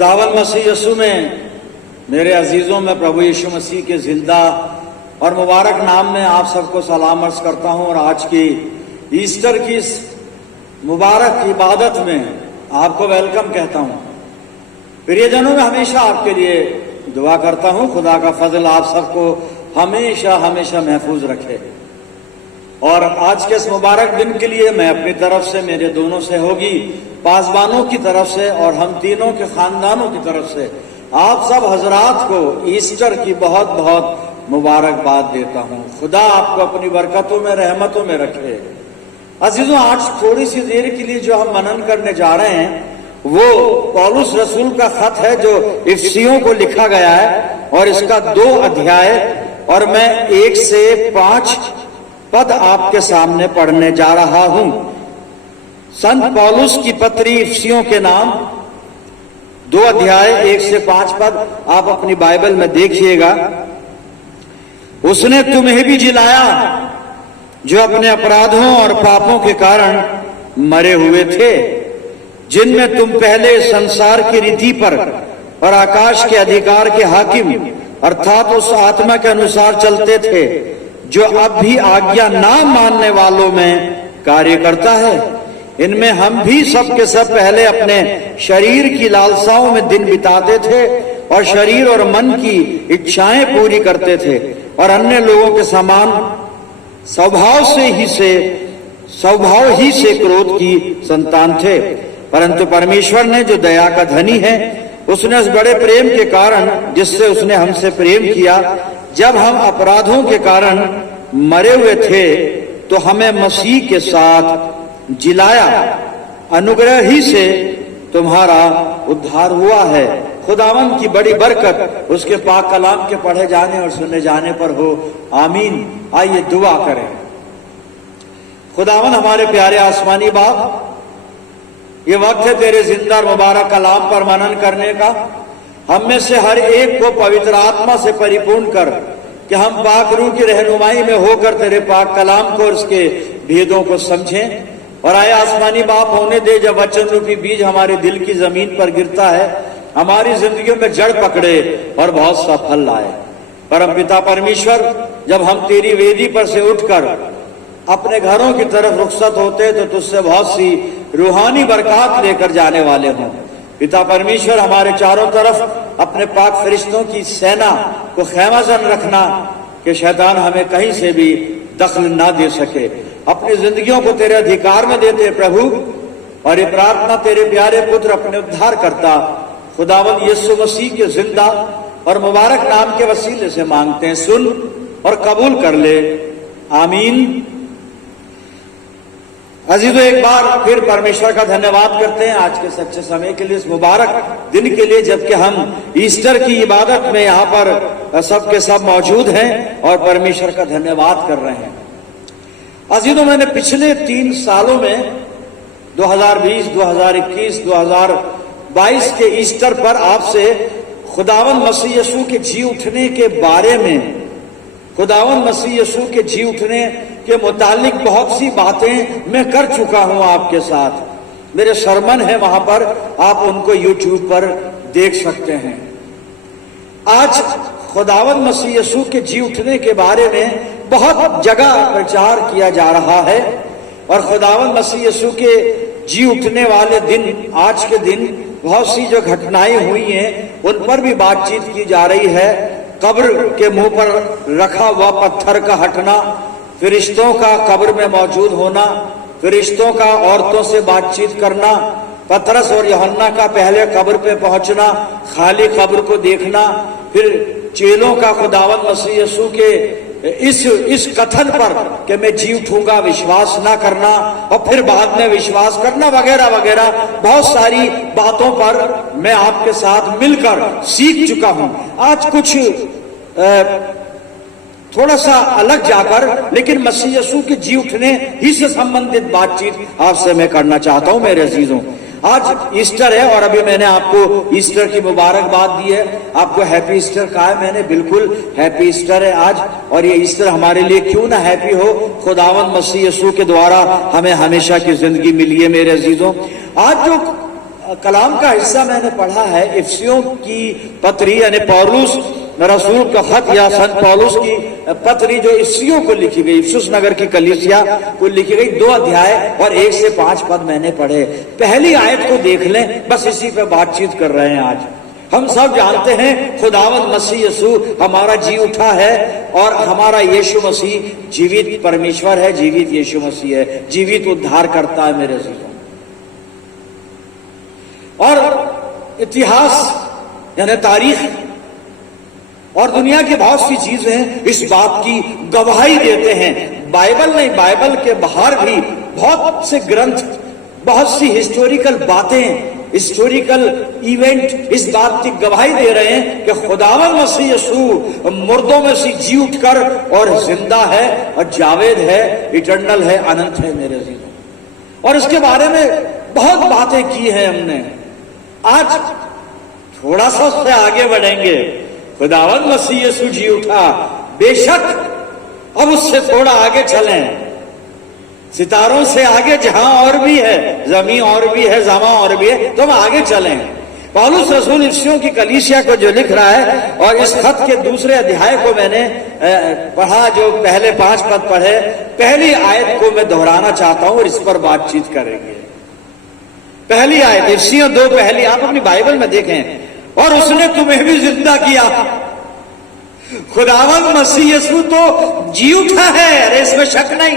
खुदावन मसीह यीशु में मेरे अजीजों में प्रभु यीशु मसीह के जिंदा और मुबारक नाम में आप सबको सलाम अर्ज करता हूं और आज की ईस्टर की इस मुबारक इबादत में आपको वेलकम कहता हूं। प्रियजनों में हमेशा आपके लिए दुआ करता हूं, खुदा का फजल आप सबको हमेशा हमेशा महफूज रखे। और आज के इस मुबारक दिन के लिए मैं अपनी तरफ से, मेरे दोनों सहयोगी पासबानों की तरफ से और हम तीनों के खानदानों की तरफ से आप सब हजरात को ईस्टर की बहुत बहुत मुबारकबाद देता हूं। खुदा आपको अपनी बरकतों में, रहमतों में रखे। अजीजों, आज थोड़ी सी देर के लिए जो हम मनन करने जा रहे हैं वो पौलुस रसूल का खत है जो इफिसियों को लिखा गया है और इसका 2 अध्याय और मैं 1 से 5 पद आपके सामने पढ़ने जा रहा हूं। संत पौलुस की पत्री इफिसियों के नाम, 2 अध्याय 1 से 5 पद आप अपनी बाइबल में देखिएगा। उसने तुम्हें भी जिलाया जो अपने अपराधों और पापों के कारण मरे हुए थे, जिनमें तुम पहले संसार की रीति पर और आकाश के अधिकार के हाकिम अर्थात उस आत्मा के अनुसार चलते थे जो अब भी आज्ञा ना मानने वालों में कार्य करता है। इनमें हम भी सब के सब पहले अपने शरीर की लालसाओं में दिन बिताते थे और शरीर और मन की इच्छाएं पूरी करते थे और अन्य लोगों के समान स्वभाव ही से क्रोध की संतान थे। परंतु परमेश्वर ने जो दया का धनी है, उसने उस बड़े प्रेम के कारण जिससे उसने हमसे प्रेम किया, जब हम अपराधों के कारण मरे हुए थे तो हमें मसीह के साथ जिलाया। अनुग्रह ही से तुम्हारा उद्धार हुआ है। खुदावन की बड़ी बरकत उसके पाक कलाम के पढ़े जाने और सुने जाने पर हो, आमीन। आइए दुआ करें। खुदावन हमारे प्यारे आसमानी बाप, ये वक्त है तेरे जिंदा और मुबारक कलाम पर मनन करने का। हम में से हर एक को पवित्र आत्मा से परिपूर्ण कर कि हम पाक रूह की रहनुमाई में होकर तेरे पाक कलाम को और उसके भेदों को समझें। और आए आसमानी बाप, होने दे जब वचन रूपी बीज हमारे दिल की जमीन पर गिरता है, हमारी जिंदगियों में जड़ पकड़े और बहुत सा फल लाए। परम पिता परमेश्वर, जब हम तेरी वेदी पर से उठकर अपने घरों की तरफ रुखसत होते तो तुझसे बहुत सी रूहानी बरकत लेकर जाने वाले हों। पिता परमेश्वर, हमारे चारों तरफ अपने पाक फरिश्तों की सेना को खैमाजन रखना कि शैतान हमें कहीं से भी दखल ना दे सके। अपनी जिंदगियों को तेरे अधिकार में देते प्रभु, और ये प्रार्थना तेरे प्यारे पुत्र अपने उद्धार करता खुदावंद यीशु मसीह के जिंदा और मुबारक नाम के वसीले से मांगते हैं। सुन और कबूल कर ले, आमीन। अजीजों, एक बार फिर परमेश्वर का धन्यवाद करते हैं आज के सच्चे समय के लिए, इस मुबारक दिन के लिए, जबकि हम ईस्टर की इबादत में यहाँ पर सब के सब मौजूद हैं और परमेश्वर का धन्यवाद कर रहे हैं। अजीजों, मैंने पिछले 3 सालों में 2020, 2021, 2022 के ईस्टर पर आपसे खुदावन मसीह यीशु के जी उठने के बारे में, खुदावन मसीह यीशु के जी उठने के मुतालिक बहुत सी बातें मैं कर चुका हूं आपके साथ। मेरे सरमन है वहां पर, आप उनको यूट्यूब पर देख सकते हैं। आज खुदावन मसीह यीशु के जी उठने के बारे में बहुत जगह प्रचार किया जा रहा है और खुदावन मसीह यीशु के जी उठने वाले दिन, आज के दिन बहुत सी जो घटनाएं हुई हैं उन पर भी बातचीत की जा रही है। कब्र के मुंह पर रखा हुआ पत्थर का हटना, फरिश्तों का कब्र में मौजूद होना, फरिश्तों का औरतों से बातचीत करना, पतरस और यूहन्ना का पहले कब्र पे पहुंचना, खाली कब्र को देखना, फिर चेलों का खुदावंद मसीह यीशु के इस कथन पर कि मैं जी उठूंगा विश्वास ना करना और फिर बाद में विश्वास करना, वगैरह वगैरह बहुत सारी बातों पर मैं आपके साथ मिलकर सीख चुका हूं। आज कुछ थोड़ा सा अलग जाकर, लेकिन मसीह यीशु के जी उठने ही से संबंधित बातचीत आपसे मैं करना चाहता हूं। मेरे अजीजों, आज ईस्टर है और अभी मैंने आपको ईस्टर की मुबारकबाद दी है। आपको हैप्पी ईस्टर कहा है मैंने, बिल्कुल हैप्पी ईस्टर है आज। और ये ईस्टर हमारे लिए क्यों ना हैप्पी हो, खुदावंद मसीह यीशु के द्वारा हमें हमेशा की जिंदगी मिली है। मेरे अजीजों, आज जो कलाम का हिस्सा मैंने पढ़ा है, इफिसियों की पत्री यानी पौलुस रसूल का खत या संत पौलुस की पत्री जो इफिसियों को लिखी गई, इफिसुस नगर की कलीसिया को लिखी गई, 2 अध्याय और 1 से 5 पद मैंने पढ़े। पहली आयत को देख लें, बस इसी पे बातचीत कर रहे हैं आज। हम सब जानते हैं खुदावंद मसीह यीशु हमारा जी उठा है और हमारा यीशु मसीह जीवित परमेश्वर है, जीवित यीशु मसीह है, जीवित उद्धार करता है मेरे जीवन। और इतिहास यानी तारीख और दुनिया की बहुत सी चीजें इस बात की गवाही देते हैं। बाइबल नहीं, बाइबल के बाहर भी बहुत से ग्रंथ, बहुत सी हिस्टोरिकल बातें, हिस्टोरिकल इवेंट इस बात की गवाही दे रहे हैं कि खुदावंद मसीह यीशु मुर्दों में से जी उठकर और जिंदा है और जावेद है, इटर्नल है, अनंत है मेरे जीवन। और इसके बारे में बहुत बातें की हैं हमने। आज थोड़ा सा उससे आगे बढ़ेंगे। खुदावंद मसीह यीशु जी उठा, बेशक अब उससे थोड़ा आगे चलें, सितारों से आगे, जहां और भी है, जमीन और भी है, जमा और भी है, तो हम आगे चलें। पौलुस रसूल इफिसियों की कलीसिया को जो लिख रहा है, और इस खत के दूसरे अध्याय को मैंने पढ़ा, जो पहले 5 पद पढ़े, पहली आयत को मैं दोहराना चाहता हूं और इस पर बातचीत करेंगे। पहली आयत इफिसियों 2 पहली, आप अपनी बाइबल में देखें। और उसने तुम्हें भी जिंदा किया। खुदावंद मसीह यीशु तो जी उठा है, अरे इसमें शक नहीं,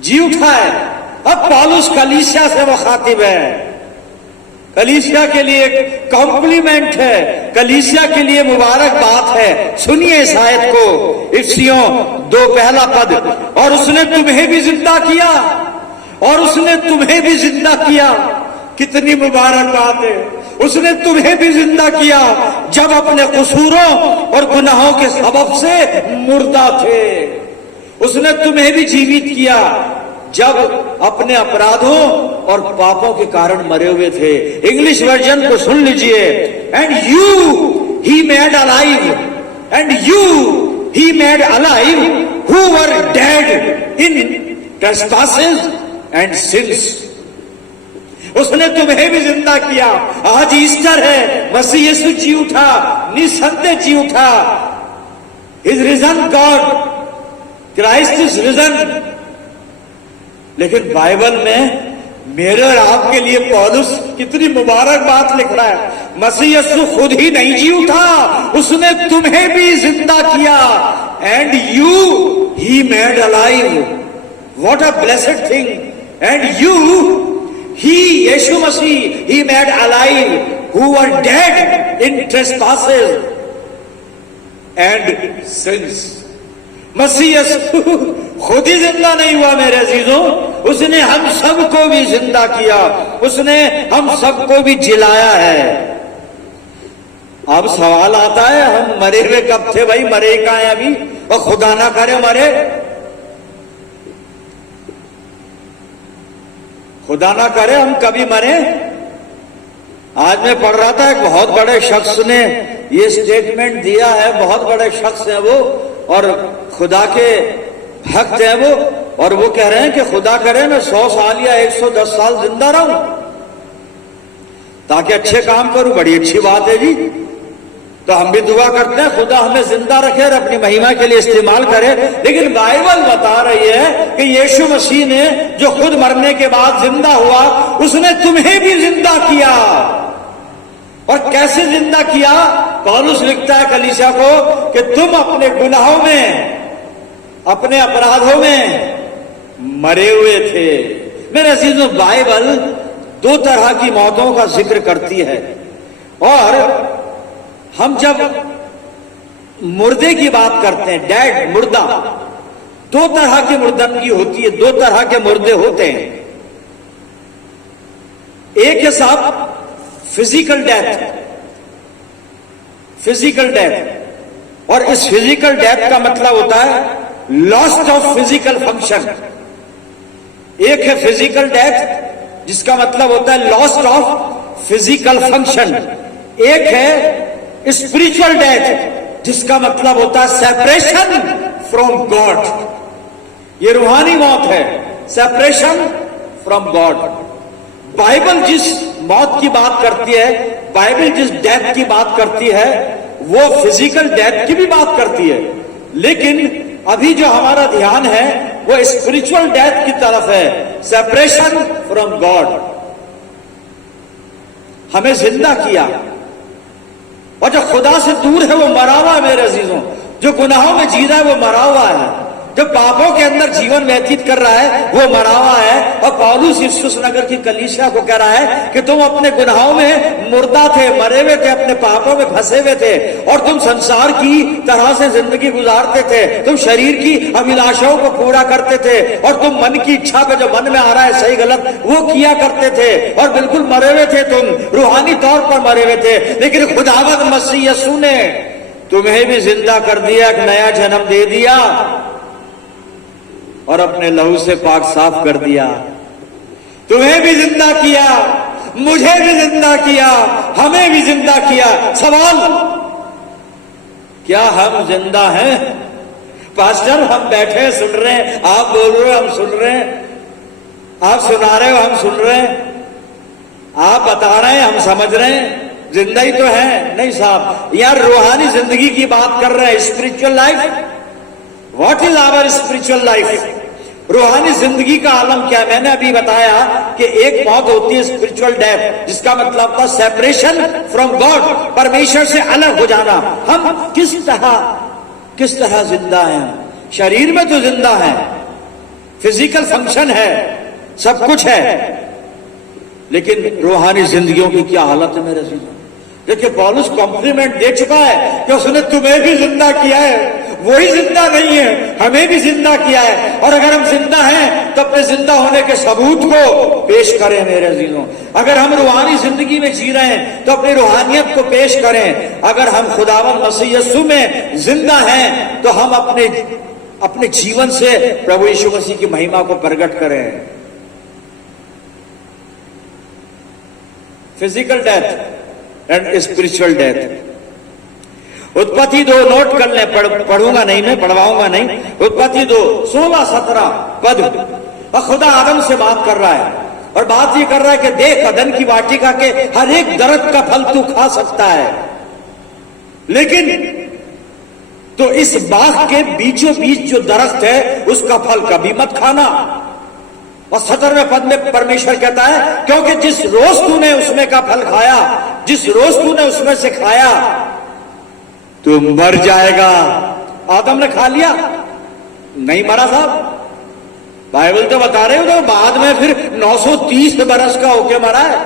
जी उठा है। अब पौलुस कलीसिया से मुखातिब है, कलीसिया के लिए एक कॉम्प्लीमेंट है, कलीसिया के लिए मुबारक बात है। सुनिए इस आयत को, इफिसियों 2 पहला पद। और उसने तुम्हें भी जिंदा किया, और उसने तुम्हें भी जिंदा किया। कितनी मुबारक बात है। उसने तुम्हें भी जिंदा किया जब अपने कसूरों और गुनाहों के सबब से मुर्दा थे। उसने तुम्हें भी जीवित किया जब अपने अपराधों और पापों के कारण मरे हुए थे। इंग्लिश वर्जन को सुन लीजिए। And you he made alive, and you he made alive who were dead in trespasses and sins. उसने तुम्हें भी जिंदा किया। आज ईस्टर है, मसीह यीशु जी उठा, निसंदेह जी उठा। Is risen God, Christ is risen. लेकिन बाइबल में मेरे और आपके लिए पौलुस कितनी मुबारक बात लिख रहा है। मसीह यीशु खुद ही नहीं जी उठा, उसने तुम्हें भी जिंदा किया। And you he made alive, what a blessed thing. And you He, Yeshu Masih, He made alive who were dead in trespasses and sins. मसीह यीशु खुद ही जिंदा नहीं हुआ मेरे अजीजों, उसने हम सबको भी जिंदा किया, उसने हम सबको भी जिलाया है। अब सवाल आता है, हम मरे हुए कब थे भाई? मरे कहां हैं अभी? और खुदा ना करे मरे, खुदा ना करे हम कभी मरे। आज मैं पढ़ रहा था, एक बहुत बड़े शख्स ने ये स्टेटमेंट दिया है, बहुत बड़े शख्स है वो और खुदा के भक्त है वो, और वो कह रहे हैं कि खुदा करे मैं 100 साल या 110 साल जिंदा रहूं ताकि अच्छे काम करूं। बड़ी अच्छी बात है जी। तो हम भी दुआ करते हैं खुदा हमें जिंदा रखे और अपनी महिमा के लिए इस्तेमाल करे। लेकिन बाइबल बता रही है कि यीशु मसीह ने जो खुद मरने के बाद जिंदा हुआ, उसने तुम्हें भी जिंदा किया। और कैसे जिंदा किया? पौलुस लिखता है कलीसिया को कि तुम अपने गुनाहों में, अपने अपराधों में मरे हुए थे। मेरे अजीजों, बाइबल 2 तरह की मौतों का जिक्र करती है। और हम जब मुर्दे की बात करते हैं, डेड, मुर्दा, 2 तरह की मुर्दनगी होती है, 2 तरह के मुर्दे होते हैं। एक है साहब फिजिकल डेथ, फिजिकल डेथ। और इस फिजिकल डेथ का मतलब होता है लॉस्ट ऑफ फिजिकल फंक्शन। एक है फिजिकल डेथ जिसका मतलब होता है लॉस्ट ऑफ फिजिकल फंक्शन। एक है स्पिरिचुअल डेथ जिसका मतलब होता है सेपरेशन फ्रॉम गॉड। ये रूहानी मौत है, सेपरेशन फ्रॉम गॉड। बाइबल जिस मौत की बात करती है, बाइबल जिस डेथ की बात करती है, वो फिजिकल डेथ की भी बात करती है, लेकिन अभी जो हमारा ध्यान है वो स्पिरिचुअल डेथ की तरफ है, सेपरेशन फ्रॉम गॉड। हमें जिंदा किया, और जो खुदा से दूर है वो मरा हुआ है मेरे अजीजों। जो गुनाहों में जी रहा है वो मरा हुआ है, जो पापों के अंदर जीवन व्यतीत कर रहा है वो मरा हुआ है। और पौलुस इफिसुस नगर की कलीसिया को कह रहा है कि तुम अपने गुनाहों में मुर्दा थे, मरे हुए थे, अपने पापों में फंसे हुए थे, और तुम संसार की तरह से जिंदगी गुजारते थे। तुम शरीर की अभिलाषाओं को पूरा करते थे, और तुम मन की इच्छा पे जो मन में आ रहा है सही गलत वो किया करते थे, और बिल्कुल मरे हुए थे, तुम रूहानी तौर पर मरे हुए थे। लेकिन खुदावंद मसीह यीशु ने तुम्हें भी जिंदा कर दिया, एक नया जन्म दे दिया, और अपने लहू से पाक साफ कर दिया। तुम्हें भी जिंदा किया, मुझे भी जिंदा किया, हमें भी जिंदा किया। सवाल, क्या हम जिंदा हैं? पास्टर हम बैठे सुन रहे हैं, आप बोल रहे हो हम सुन रहे हैं, आप सुना रहे हो हम सुन रहे हैं, आप बता रहे हैं हम समझ रहे हैं, जिंदा ही तो है। नहीं साहब, यार रूहानी जिंदगी की बात कर रहे हैं, spiritual life. What is our spiritual life? रूहानी जिंदगी का आलम क्या है? मैंने अभी बताया कि एक मौत होती है स्पिरिचुअल डेथ, जिसका मतलब था सेपरेशन फ्रॉम गॉड, परमेश्वर से अलग हो जाना। हम किस तरह जिंदा हैं? शरीर में तो जिंदा है, फिजिकल फंक्शन है, सब कुछ है, लेकिन रूहानी जिंदगियों की क्या हालत है मेरे जीवन? देखिए, पौलुस कॉम्प्लीमेंट दे चुका है कि उसने तुम्हें भी जिंदा किया है। वही जिंदा नहीं है, हमें भी जिंदा किया है। और अगर हम जिंदा हैं तो अपने जिंदा होने के सबूत को पेश करें मेरे अजीजों। अगर हम रूहानी जिंदगी में जी रहे हैं तो अपनी रूहानियत को पेश करें। अगर हम खुदावंद मसीह यीशु में जिंदा हैं तो हम अपने जीवन से प्रभु यीशु मसीह की महिमा को प्रकट करें। Physical death and spiritual death. उत्पत्ति 2 नोट कर लें, पढ़ूंगा नहीं, मैं पढ़वाऊंगा नहीं। उत्पत्ति 2 16-17 पद। और खुदा आदम से बात कर रहा है, और बात ये कर रहा है कि देख, अदन की वाटिका के हर एक दरख्त का फल तू खा सकता है, लेकिन तो इस बाग के बीचों बीच जो दरख्त है उसका फल कभी मत खाना। और 17वें पद में परमेश्वर कहता है, क्योंकि जिस रोज तूने उसमें का फल खाया, जिस रोज तूने उसमें से खाया, तू मर जाएगा। आदम ने खा लिया? नहीं मरा साहब, बाइबल तो बता रहे हो, तो बाद में फिर 930 बरस का होके मरा है।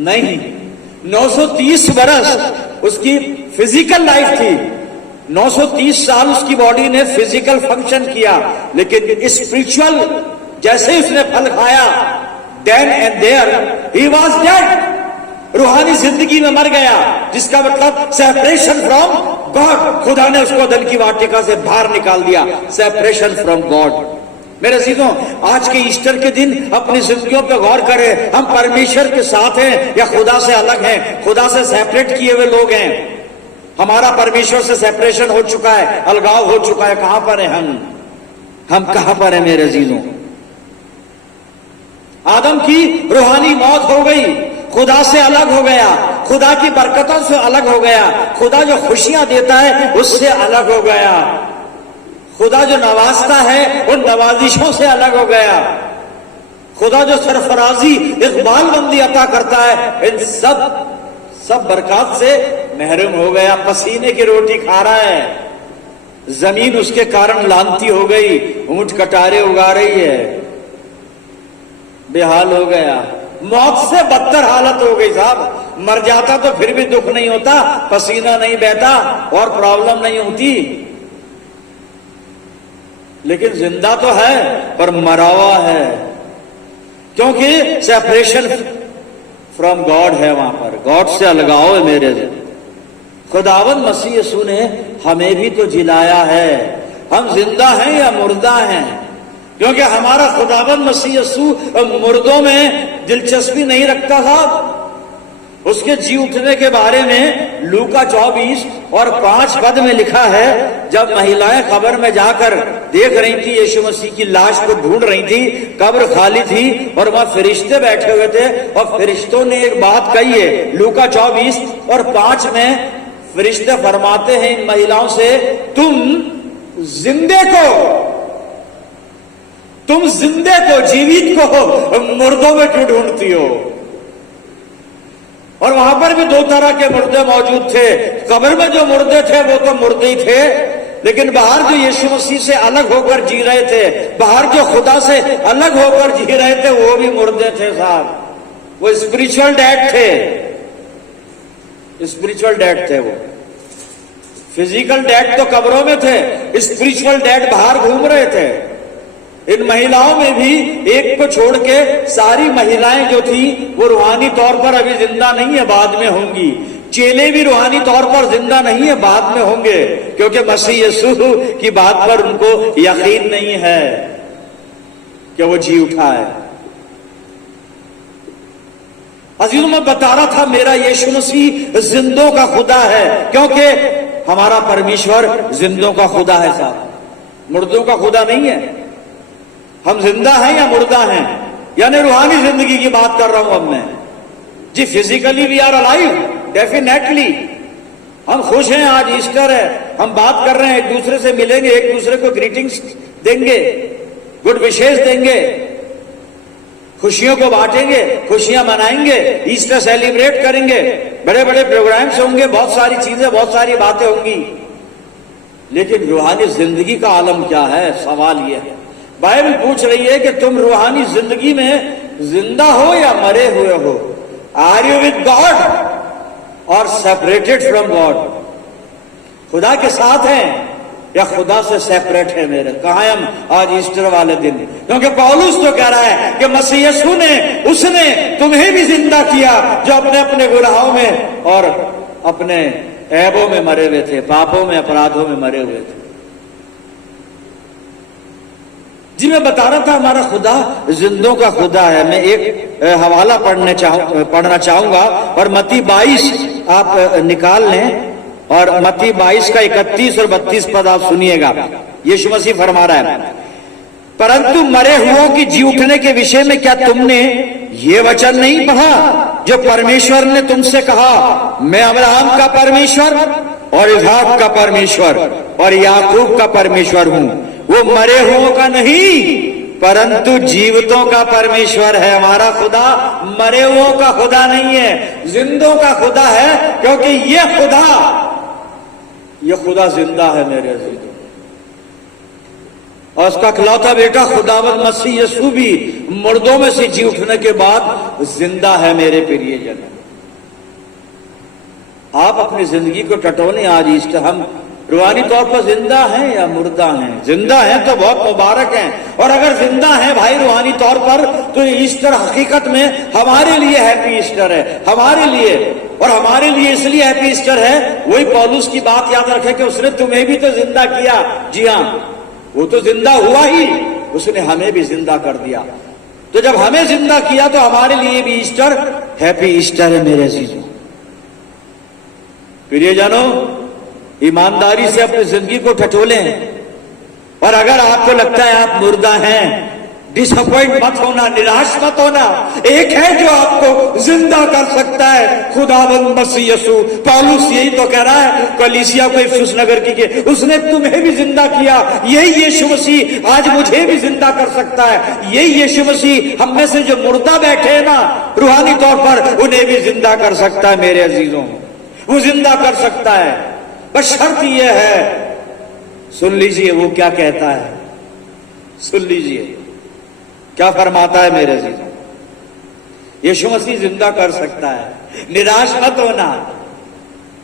नहीं, 930 बरस उसकी फिजिकल लाइफ थी, 930 साल उसकी बॉडी ने फिजिकल फंक्शन किया, लेकिन स्पिरिचुअल जैसे ही उसने फल खाया, then and there he was dead. रूहानी जिंदगी में मर गया, जिसका मतलब सेपरेशन फ्रॉम गॉड। खुदा ने उसको अदन की वाटिका से बाहर निकाल दिया, सेपरेशन फ्रॉम गॉड। मेरे अजीजों, आज के ईस्टर के दिन अपनी जिंदगियों पर गौर करें। हम परमेश्वर के साथ हैं या खुदा से अलग हैं? खुदा से सेपरेट किए हुए लोग हैं। हमारा परमेश्वर से सेपरेशन हो चुका है, अलगाव हो चुका है। कहां पर है हम कहां पर है मेरे अजीजों? आदम की रूहानी मौत हो गई, खुदा से अलग हो गया, खुदा की बरकतों से अलग हो गया, खुदा जो खुशियां देता है उससे अलग हो गया, खुदा जो नवाजता है उन नवाजिशों से अलग हो गया, खुदा जो सरफराजी इकबालमंदी अता करता है इन सब बरकत से महरूम हो गया। पसीने की रोटी खा रहा है, जमीन उसके कारण लानती हो गई, ऊंट कटारे उगा रही है, बेहाल हो गया। मौत से बदतर हालत हो गई साहब। मर जाता तो फिर भी दुख नहीं होता, पसीना नहीं बहता और प्रॉब्लम नहीं होती, लेकिन जिंदा तो है पर मरा हुआ है, क्योंकि सेपरेशन फ्रॉम गॉड है। वहां पर गॉड से अलगाव है मेरे। खुदावंद मसीह यीशु ने हमें भी तो जिलाया है। हम जिंदा हैं या मुर्दा हैं? क्योंकि हमारा खुदावंद मसीह यीशु मुर्दों में दिलचस्पी नहीं रखता साहब। उसके जी उठने के बारे में लूका 24 और 5 पद में लिखा है, जब महिलाएं कब्र में जाकर देख रही थी यीशु मसीह की लाश को ढूंढ रही थी, कब्र खाली थी और वहां फरिश्ते बैठे हुए थे और फरिश्तों ने एक बात कही है, लूका 24:5 में फरिश्ते फरमाते हैं इन महिलाओं से, तुम जिंदे को जीवित को मुर्दों में क्यों ढूंढती हो। और वहां पर भी दो तरह के मुर्दे मौजूद थे। कब्र में जो मुर्दे थे वो तो मुर्दे ही थे, लेकिन बाहर जो यीशु मसीह से अलग होकर जी रहे थे, बाहर जो खुदा से अलग होकर जी रहे थे, वो भी मुर्दे थे साहब। वो स्पिरिचुअल डेड थे, स्पिरिचुअल डेड थे। वो फिजिकल डेड तो कब्रों में थे, स्पिरिचुअल डेड बाहर घूम रहे थे। इन महिलाओं में भी एक को छोड़ के सारी महिलाएं जो थी वो रूहानी तौर पर अभी जिंदा नहीं है, बाद में होंगी। चेले भी रूहानी तौर पर जिंदा नहीं है, बाद में होंगे, क्योंकि मसीह यीशु की बात पर उनको यकीन नहीं है कि वो जी उठा है। अजीजों, मैं बता रहा था मेरा यीशु मसीह जिंदों का खुदा है, क्योंकि हमारा परमेश्वर जिंदों का खुदा है साहब, मुर्दों का खुदा नहीं है। हम जिंदा हैं या मुर्दा हैं, यानी रूहानी जिंदगी की बात कर रहा हूं अब मैं जी। Physically we are alive, definitely हम खुश हैं, आज ईस्टर है, हम बात कर रहे हैं, एक दूसरे से मिलेंगे, एक दूसरे को ग्रीटिंग्स देंगे, गुड विशेष देंगे, खुशियों को बांटेंगे, खुशियां मनाएंगे, ईस्टर सेलिब्रेट करेंगे, बड़े बड़े प्रोग्राम्स होंगे, बहुत सारी चीजें, बहुत सारी बातें होंगी। लेकिन रूहानी जिंदगी का आलम क्या है, सवाल यह है। बाइबल पूछ रही है कि तुम रूहानी जिंदगी में जिंदा हो या मरे हुए हो। आर यू विद गॉड और सेपरेटेड फ्रॉम गॉड? खुदा के साथ हैं या खुदा से सेपरेट है मेरे? कहां हम आज ईस्टर वाले दिन? क्योंकि पौलुस तो कह रहा है कि मसीह यीशु ने, उसने तुम्हें भी जिंदा किया जो अपने अपने गुनाहों में और अपने ऐबों में मरे हुए थे, पापों में, अपराधों में मरे हुए थे। जी, मैं बता रहा था हमारा खुदा जिंदों का खुदा है। मैं एक हवाला पढ़ना चाहूंगा और मत्ती 22 आप निकाल लें, और मत्ती 22 का 31 और 32 पद आप सुनिएगा। यीशु मसीह फरमा रहा है, परंतु मरे हुओं की जी उठने के विषय में क्या तुमने ये वचन नहीं पढ़ा जो परमेश्वर ने तुमसे कहा, मैं अब्राहम का परमेश्वर और इसहाक का परमेश्वर और याकूब का परमेश्वर हूं। वो मरे हुओं का नहीं परंतु जीवितों का परमेश्वर है। हमारा खुदा मरे हुओं का खुदा नहीं है, जिंदों का खुदा है, क्योंकि ये खुदा जिंदा है मेरे अजीजों। और उसका इकलौता बेटा खुदावंद मसीह यीशु भी मुर्दों में से जी उठने के बाद जिंदा है मेरे प्रियजन। आप अपनी जिंदगी को टटोलें आज ईस्टर। हम रूहानी तौर पर जिंदा हैं या मुर्दा हैं? जिंदा हैं तो बहुत मुबारक हैं, और अगर जिंदा हैं भाई रूहानी तौर पर, तो ईस्टर हकीकत में हमारे लिए हैप्पी ईस्टर है, हमारे लिए। और हमारे लिए इसलिए हैप्पी ईस्टर है, वही पौलुस की बात याद रखें कि उसने तुम्हें भी तो जिंदा किया। जी हाँ, वो तो जिंदा हुआ ही, उसने हमें भी जिंदा कर दिया। तो जब हमें जिंदा किया तो हमारे लिए भी ईस्टर हैप्पी ईस्टर है मेरे अजीजों। प्रियजनों, ईमानदारी से अपनी जिंदगी को टटोलें। और अगर आपको लगता है आप मुर्दा हैं, डिसअपॉइंट मत होना, निराश मत होना। एक है जो आपको जिंदा कर सकता है, खुदावंद मसीह यीशु। पौलुस यही तो कह रहा है कलीसिया को इफिसुस नगर की के, उसने तुम्हें भी जिंदा किया। यही यीशु मसीह आज मुझे भी जिंदा कर सकता है। यही यीशु मसीह हम में से जो मुर्दा बैठे हैं ना रूहानी तौर पर, उन्हें भी जिंदा कर सकता है मेरे अजीजों। वो जिंदा कर सकता है, बस शर्त यह है, सुन लीजिए वो क्या कहता है, सुन लीजिए क्या फरमाता है मेरे अजीजों। यीशु मसीह जिंदा कर सकता है, निराश मत होना।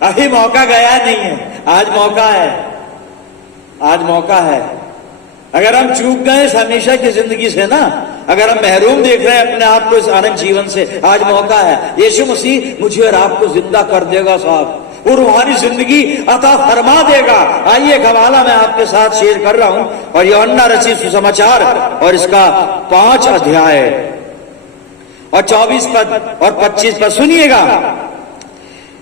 अभी मौका गया नहीं है, आज मौका है, आज मौका है। अगर हम चूक गए इस हमेशा की जिंदगी से ना, अगर हम महरूम देख रहे हैं अपने आप को इस आनंद जीवन से, आज मौका है। यीशु मसीह मुझे और आपको जिंदा कर देगा साहब, वो रूहानी जिंदगी अता फरमा देगा। आइए एक हवाला मैं आपके साथ शेयर कर रहा हूं, और यूहन्ना रचित सुसमाचार और इसका 5 अध्याय और 24 पद और 25 पद सुनिएगा।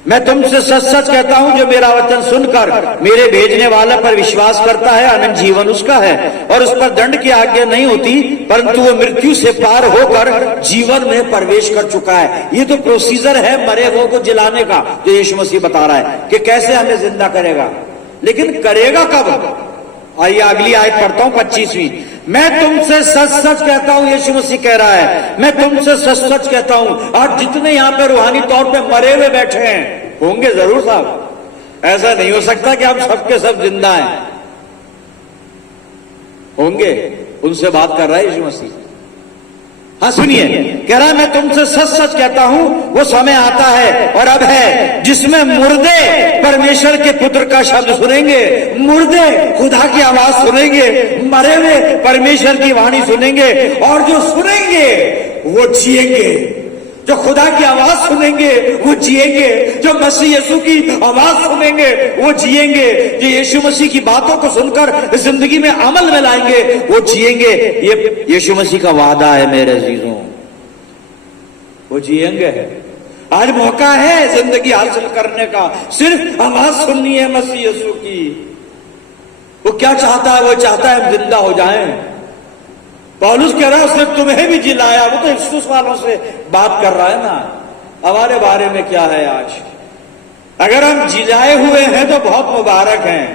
मैं तुमसे सच सच कहता हूं, जो मेरा वचन सुनकर मेरे भेजने वाला पर विश्वास करता है, अनंत जीवन उसका है, और उस पर दंड की आज्ञा नहीं होती, परंतु वो मृत्यु से पार होकर जीवन में प्रवेश कर चुका है। ये तो प्रोसीजर है मरे हुए को जिलाने का, जो यीशु मसीह बता रहा है कि कैसे हमें जिंदा करेगा। लेकिन करेगा कब? आइए अगली आयत पढ़ता हूं, 25वीं। मैं तुमसे सच सच कहता हूं, यीशु मसीह कह रहा है, मैं तुमसे सच सच कहता हूं। आज जितने यहां पे रूहानी तौर पे मरे हुए बैठे हैं, होंगे जरूर साहब, ऐसा नहीं हो सकता कि हम सबके सब जिंदा हैं, होंगे। उनसे बात कर रहा है यीशु मसीह। हाँ सुनिए, कह रहा है मैं तुमसे सच सच कहता हूं, वो समय आता है और अब है जिसमें मुर्दे परमेश्वर के पुत्र का शब्द सुनेंगे, मुर्दे खुदा की आवाज सुनेंगे, मरे हुए परमेश्वर की वाणी सुनेंगे, और जो सुनेंगे वो जिएंगे। जो खुदा की आवाज सुनेंगे वो जिएंगे, जो मसीह यीशु की आवाज सुनेंगे वो जिएंगे, जो यीशु मसीह की बातों को सुनकर जिंदगी में अमल में लाएंगे वो जिएंगे। ये यीशु मसीह का वादा है मेरे अजीजों, वो जिएंगे। आज मौका है जिंदगी हासिल करने का, सिर्फ आवाज सुननी है मसीह यीशु की। वो क्या चाहता है? वो चाहता है हम जिंदा हो जाएं। पौलुस कह रहा है उसने तुम्हें भी जिलाया। वो तो इफिसुस वालों से बात कर रहा है ना, हमारे बारे में क्या है आज? अगर हम जिलाए हुए हैं तो बहुत मुबारक हैं,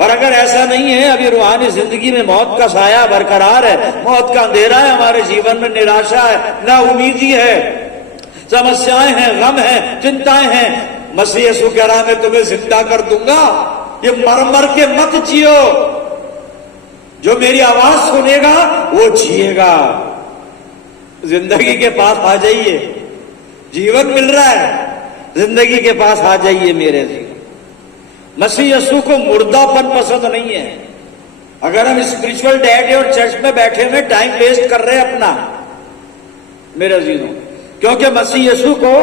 और अगर ऐसा नहीं है, अभी रूहानी जिंदगी में मौत का साया बरकरार है, मौत का अंधेरा है हमारे जीवन में, निराशा है, ना उम्मीदी है, समस्याएं हैं, गम है, चिंताएं हैं। मसीह यीशु कह रहा है मैं तुम्हें जिंदा कर दूंगा, ये मर मर के मत जियो, जो मेरी आवाज सुनेगा वो जिएगा। जिंदगी के पास आ जाइए, जीवन मिल रहा है, जिंदगी के पास आ जाइए मेरे जीवन। मसीह यीशु को मुर्दापन पसंद नहीं है। अगर हम स्पिरिचुअल डैड और चर्च में बैठे हुए टाइम वेस्ट कर रहे हैं अपना मेरे जीवन, क्योंकि मसीह यीशु को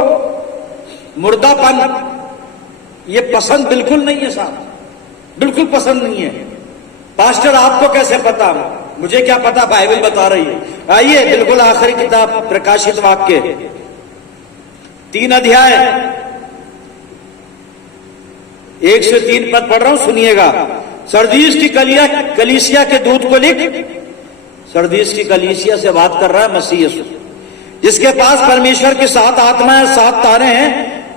मुर्दापन ये पसंद बिल्कुल नहीं है साहब, बिल्कुल पसंद नहीं है। पास्टर आपको कैसे पता? मुझे क्या पता, बाइबल बता रही है। आइए बिल्कुल आखिरी किताब प्रकाशित वाक्य 3 अध्याय 1 से 3 पद पढ़ रहा हूं, सुनिएगा। सरदीस की कलीसिया के दूत को लिख। सरदीस की कलीसिया से बात कर रहा है मसीह यीशु, जिसके पास परमेश्वर की 7 आत्माएं 7 तारे हैं।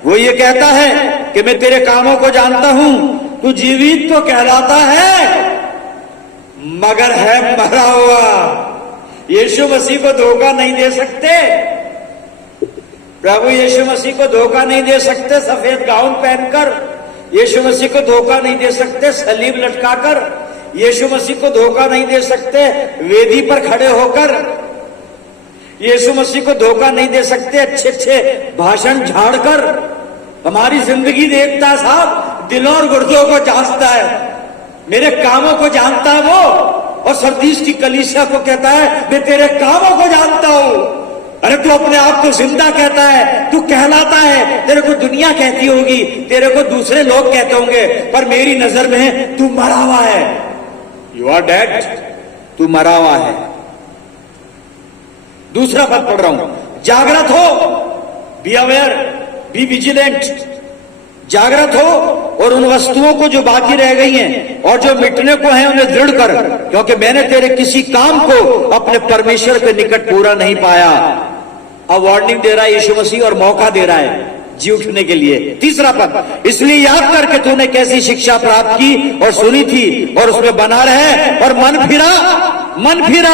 वो ये कहता है कि मैं तेरे कामों को जानता हूं, तू जीवित तो कहलाता है मगर है मरा हुआ। यीशु मसीह को धोखा नहीं दे सकते, प्रभु यीशु मसीह को धोखा नहीं दे सकते सफेद गाउन पहनकर, यीशु मसीह को धोखा नहीं दे सकते सलीब लटकाकर, यीशु मसीह को धोखा नहीं दे सकते वेदी पर खड़े होकर, यीशु मसीह को धोखा नहीं दे सकते अच्छे अच्छे भाषण झाड़कर। हमारी जिंदगी देखता है साहब, दिलों और गुर्दों को जांचता है, मेरे कामों को जानता है वो। और सरदीस की कलीसिया को कहता है मैं तेरे कामों को जानता हूं। अरे तू अपने आप को जिंदा कहता है, तू कहलाता है, तेरे को दुनिया कहती होगी, तेरे को दूसरे लोग कहते होंगे, पर मेरी नजर में तू मरा हुआ है। यू आर डेड, तू मरा हुआ है। दूसरा पद पढ़ रहा हूं, जागृत हो, बी अवेयर, बी विजिलेंट, जागृत हो और उन वस्तुओं को जो बाकी रह गई हैं और जो मिटने को हैं उन्हें दृढ़ कर, क्योंकि मैंने तेरे किसी काम को अपने परमेश्वर के निकट पूरा नहीं पाया। अब वार्निंग दे रहा है यीशु मसीह और मौका दे रहा है जी उठने के लिए। तीसरा पद, इसलिए याद करके तूने कैसी शिक्षा प्राप्त की और सुनी थी और उसमें बना रहे और मन फिरा।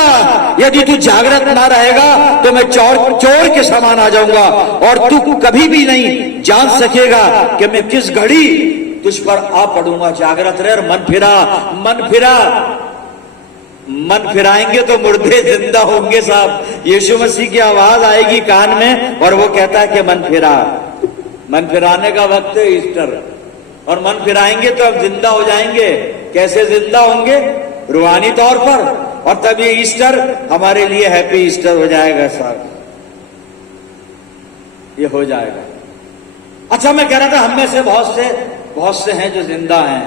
यदि तू जागृत ना रहेगा तो मैं चोर के समान आ जाऊंगा और तू कभी भी नहीं जान सकेगा कि मैं किस घड़ी तुझ पर आ पड़ूंगा। जागृत रहे और मन फिराएंगे तो मुर्दे जिंदा होंगे साहब। यीशु मसीह की आवाज आएगी कान में और वो कहता है कि मन फिरा। मन फिराने का वक्त है ईस्टर, और मन फिराएंगे तो अब जिंदा हो जाएंगे। कैसे जिंदा होंगे? रूहानी तौर पर, और तब ये ईस्टर हमारे लिए हैप्पी ईस्टर हो जाएगा साहब, ये हो जाएगा। अच्छा, मैं कह रहा था हम में से बहुत से हैं जो जिंदा हैं,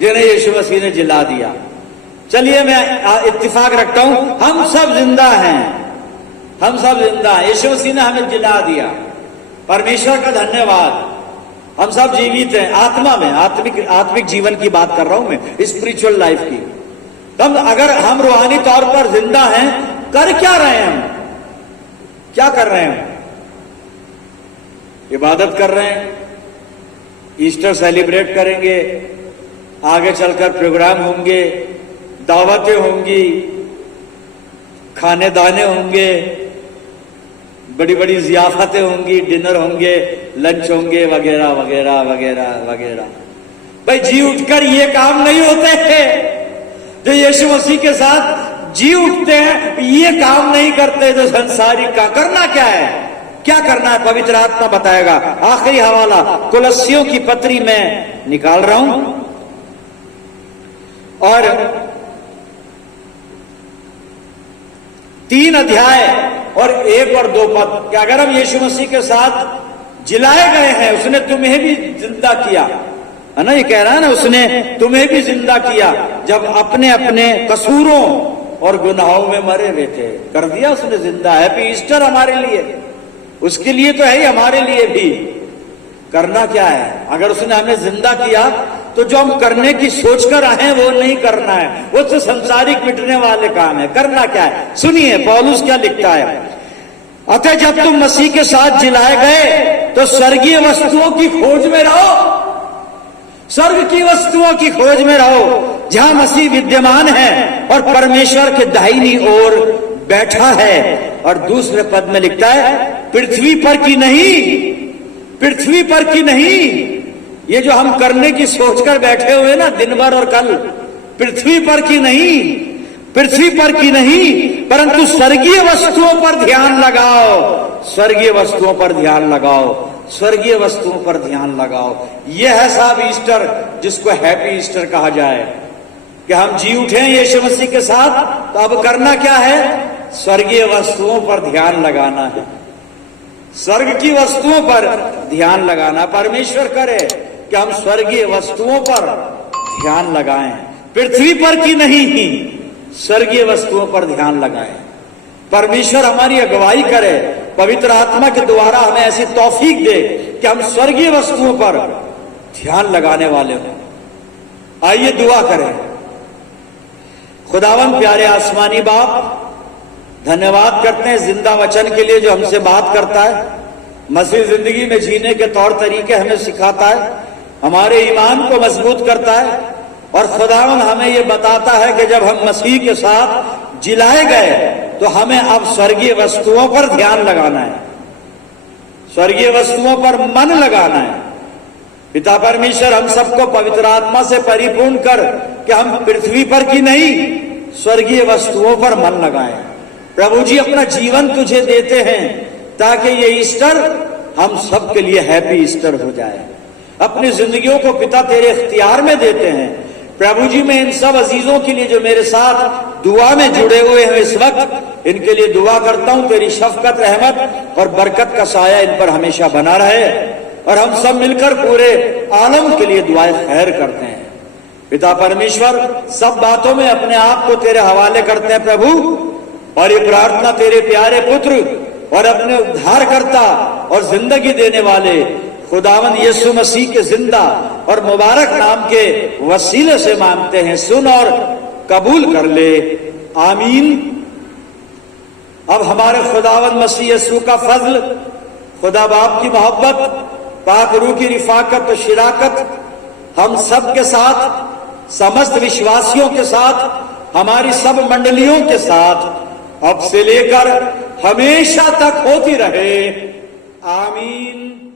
जिन्हें यीशु मसीह ने जिला दिया। चलिए मैं इत्तेफाक रखता हूं, हम सब जिंदा हैं, हम सब जिंदा हैं। यीशु मसीह ने हमें जिला दिया, परमेश्वर का धन्यवाद। हम सब जीवित हैं आत्मा में, आत्मिक जीवन की बात कर रहा हूं मैं, स्पिरिचुअल लाइफ की। हम अगर हम रूहानी तौर पर जिंदा हैं, कर क्या रहे हैं? हम क्या कर रहे हैं? इबादत कर रहे हैं, ईस्टर सेलिब्रेट करेंगे, आगे चलकर प्रोग्राम होंगे, दावतें होंगी, खाने दाने होंगे, बड़ी बड़ी जियाफतें होंगी, डिनर होंगे, लंच होंगे, वगैरह वगैरह वगैरह वगैरह। भाई जी उठकर ये काम नहीं होते हैं जो यीशु मसीह के साथ जी उठते हैं, ये काम नहीं करते जो संसारिक का। करना क्या है? क्या करना है? पवित्र आत्मा बताएगा। आखिरी हवाला कुलस्सियों की पत्री में निकाल रहा हूं, और 3 अध्याय और 1 और 2 पद कि अगर हम यीशु मसीह के साथ जिलाए गए हैं, उसने तुम्हें भी जिंदा किया, है ना? ये कह रहा है ना, उसने तुम्हें भी जिंदा किया जब अपने अपने कसूरों और गुनाहों में मरे हुए थे। कर दिया उसने जिंदा। हैप्पी ईस्टर हमारे लिए, उसके लिए तो है ही, हमारे लिए भी। करना क्या है? अगर उसने हमें जिंदा किया तो जो हम करने की सोच कर आए वो नहीं करना है, वो तो संसारिक मिटने वाले काम है। करना क्या है? सुनिए पौलुस क्या लिखता है। अतः जब तुम मसीह के साथ जिलाए गए तो स्वर्गीय वस्तुओं की खोज में रहो, स्वर्ग की वस्तुओं की खोज में रहो जहां मसीह विद्यमान है और परमेश्वर के दाहिनी ओर बैठा है। और दूसरे पद में लिखता है, पृथ्वी पर की नहीं, पृथ्वी पर की नहीं, ये जो हम करने की सोचकर बैठे हुए ना दिन भर और कल, पृथ्वी पर की नहीं, पृथ्वी पर की नहीं, परंतु स्वर्गीय वस्तुओं पर ध्यान लगाओ, स्वर्गीय वस्तुओं पर ध्यान लगाओ, स्वर्गीय वस्तुओं पर ध्यान लगाओ। यह है साहब ईस्टर, जिसको हैप्पी ईस्टर कहा जाए, कि हम जी उठे हैं यीशु मसीह के साथ। तो अब करना क्या है? स्वर्गीय वस्तुओं पर ध्यान लगाना है, स्वर्ग की वस्तुओं पर ध्यान लगाना। परमेश्वर करे कि हम स्वर्गीय वस्तुओं पर ध्यान लगाएं, पृथ्वी पर की नहीं, स्वर्गीय वस्तुओं पर ध्यान लगाएं। परमेश्वर हमारी अगुवाई करे, पवित्र आत्मा के द्वारा हमें ऐसी तौफीक दे कि हम स्वर्गीय वस्तुओं पर ध्यान लगाने वाले हों। आइए दुआ करें। खुदावन प्यारे आसमानी बाप, धन्यवाद करते हैं जिंदा वचन के लिए जो हमसे बात करता है, मसीह जिंदगी में जीने के तौर तरीके हमें सिखाता है, हमारे ईमान को मजबूत करता है, और खुदावन हमें ये बताता है कि जब हम मसीह के साथ जिलाए गए तो हमें अब स्वर्गीय वस्तुओं पर ध्यान लगाना है, स्वर्गीय वस्तुओं पर मन लगाना है। पिता परमेश्वर हम सबको पवित्र आत्मा से परिपूर्ण कर कि हम पृथ्वी पर की नहीं, स्वर्गीय वस्तुओं पर मन लगाएं। प्रभु जी अपना जीवन तुझे देते हैं ताकि ये ईस्टर हम सब के लिए हैप्पी ईस्टर हो जाए। अपनी जिंदगियों को पिता तेरे इख्तियार में देते हैं। प्रभु जी मैं इन सब अजीजों के लिए जो मेरे साथ दुआ में जुड़े हुए हैं इस वक्त, इनके लिए दुआ करता हूं तेरी शफकत, रहमत और बरकत का साया इन पर हमेशा बना रहे, और हम सब मिलकर पूरे आलम के लिए दुआएं खैर करते हैं। पिता परमेश्वर सब बातों में अपने आप को तेरे हवाले करते हैं प्रभु, और ये प्रार्थना तेरे प्यारे पुत्र और अपने उद्धारकर्ता और जिंदगी देने वाले खुदावन यीशु मसीह के जिंदा और मुबारक नाम के वसीले से मांगते हैं। सुन और कबूल कर ले, आमीन। अब हमारे खुदावन मसीह यीशु का फजल, खुदा बाप की मोहब्बत, पाक रूह की रिफाकत और शिराकत हम सब के साथ, समस्त विश्वासियों के साथ, हमारी सब मंडलियों के साथ अब से लेकर हमेशा तक होती रहे, आमीन।